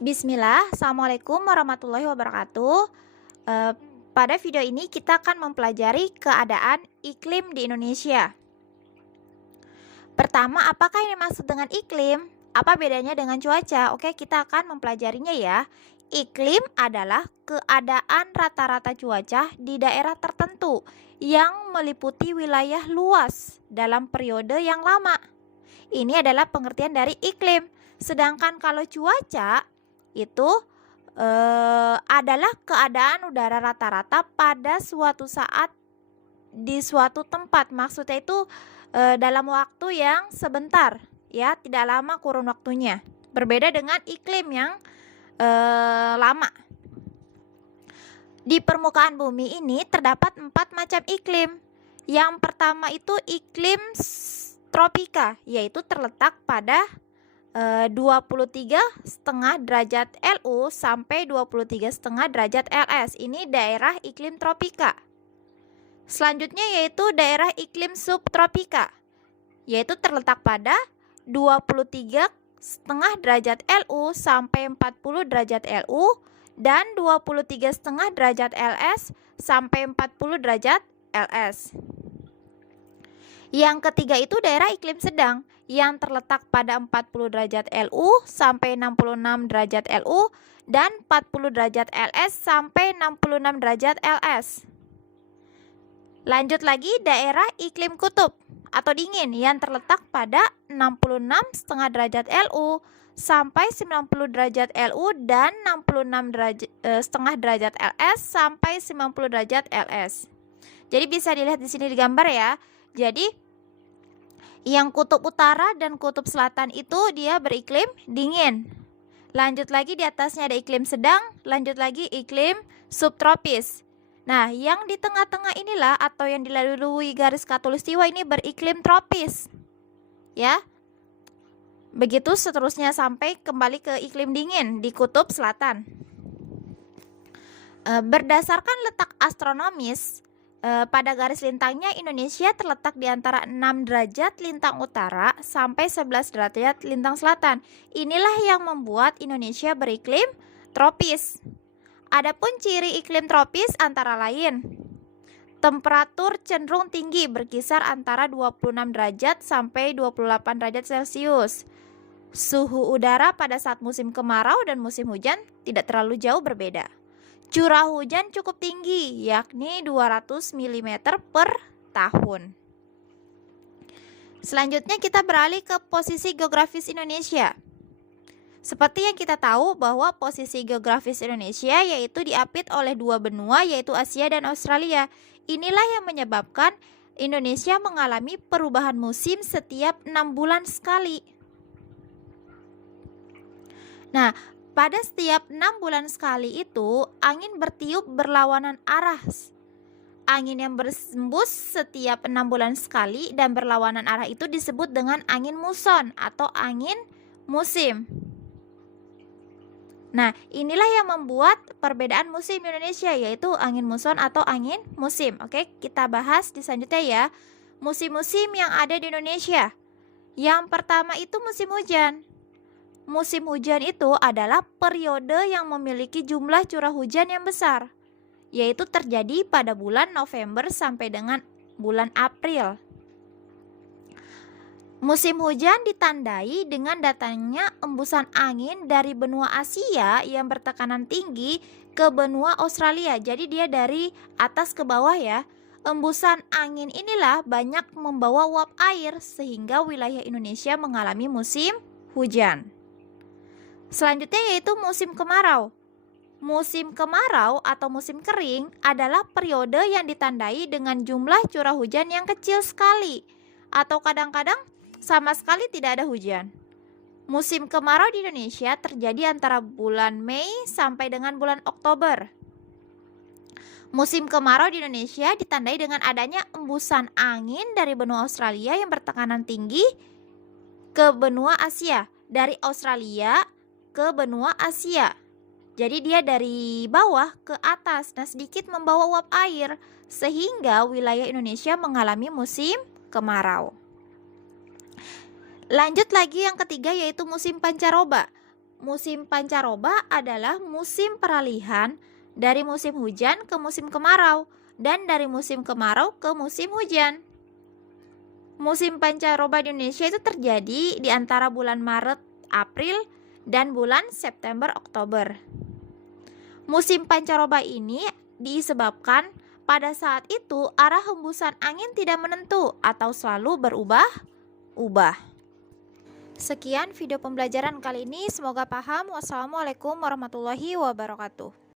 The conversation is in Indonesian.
Bismillah, Assalamualaikum warahmatullahi wabarakatuh. Eh, Pada video ini kita akan mempelajari keadaan iklim di Indonesia. Pertama, apakah yang dimaksud dengan iklim? Apa bedanya dengan cuaca? Oke, kita akan mempelajarinya ya. Iklim adalah keadaan rata-rata cuaca di daerah tertentu yang meliputi wilayah luas dalam periode yang lama. Ini adalah pengertian dari iklim. Sedangkan kalau cuaca itu adalah keadaan udara rata-rata pada suatu saat di suatu tempat. Maksudnya itu dalam waktu yang sebentar, ya, tidak lama kurun waktunya. Berbeda dengan iklim yang lama. Di permukaan bumi ini terdapat 4 macam iklim. Yang pertama itu iklim tropika, yaitu terletak pada 23,5 derajat LU sampai 23,5 derajat LS. Ini daerah iklim tropika. Selanjutnya yaitu daerah iklim subtropika, yaitu terletak pada 23,5 derajat LU sampai 40 derajat LU dan 23,5 derajat LS sampai 40 derajat LS. Yang ketiga itu daerah iklim sedang yang terletak pada 40 derajat LU sampai 66 derajat LU dan 40 derajat LS sampai 66 derajat LS. Lanjut lagi daerah iklim kutub atau dingin yang terletak pada 66,5 derajat LU sampai 90 derajat LU dan 66,5 derajat LS sampai 90 derajat LS. Jadi bisa dilihat di sini di gambar ya. Jadi yang kutub utara dan kutub selatan itu dia beriklim dingin. Lanjut lagi di atasnya ada iklim sedang, lanjut lagi iklim subtropis. Nah, yang di tengah-tengah inilah atau yang dilalui garis khatulistiwa ini beriklim tropis. Ya. Begitu seterusnya sampai kembali ke iklim dingin di kutub selatan. Berdasarkan letak astronomis, pada garis lintangnya Indonesia terletak di antara 6 derajat lintang utara sampai 11 derajat lintang selatan. Inilah yang membuat Indonesia beriklim tropis. Adapun ciri iklim tropis antara lain: temperatur cenderung tinggi berkisar antara 26 derajat sampai 28 derajat Celcius. Suhu udara pada saat musim kemarau dan musim hujan tidak terlalu jauh berbeda. Curah hujan cukup tinggi, yakni 200 mm per tahun. Selanjutnya kita beralih ke posisi geografis Indonesia. Seperti yang kita tahu bahwa posisi geografis Indonesia yaitu diapit oleh dua benua yaitu Asia dan Australia. Inilah yang menyebabkan Indonesia mengalami perubahan musim setiap 6 bulan sekali. Nah, pada setiap 6 bulan sekali itu, angin bertiup berlawanan arah. Angin yang berhembus setiap 6 bulan sekali dan berlawanan arah itu disebut dengan angin muson atau angin musim. Nah, inilah yang membuat perbedaan musim di Indonesia, yaitu angin muson atau angin musim. Oke, kita bahas di selanjutnya ya. Musim-musim yang ada di Indonesia. Yang pertama itu musim hujan. Musim hujan itu adalah periode yang memiliki jumlah curah hujan yang besar, yaitu terjadi pada bulan November sampai dengan bulan April. Musim hujan ditandai dengan datangnya embusan angin dari benua Asia yang bertekanan tinggi ke benua Australia. Jadi dia dari atas ke bawah ya. Embusan angin inilah banyak membawa uap air sehingga wilayah Indonesia mengalami musim hujan. Selanjutnya yaitu musim kemarau. Musim kemarau atau musim kering adalah periode yang ditandai dengan jumlah curah hujan yang kecil sekali atau kadang-kadang sama sekali tidak ada hujan. Musim kemarau di Indonesia terjadi antara bulan Mei sampai dengan bulan Oktober. Musim kemarau di Indonesia ditandai dengan adanya embusan angin dari benua Australia yang bertekanan tinggi ke benua Asia, dari Australia ke benua Asia. Jadi dia dari bawah ke atas, nah sedikit membawa uap air sehingga wilayah Indonesia mengalami musim kemarau. Lanjut lagi yang ketiga yaitu musim pancaroba. Musim pancaroba adalah musim peralihan dari musim hujan ke musim kemarau dan dari musim kemarau ke musim hujan. Musim pancaroba di Indonesia itu terjadi di antara bulan Maret, April, dan bulan September, Oktober. Musim pancaroba ini disebabkan pada saat itu arah hembusan angin tidak menentu atau selalu berubah-ubah. Sekian video pembelajaran kali ini, semoga paham. Wassalamualaikum warahmatullahi wabarakatuh.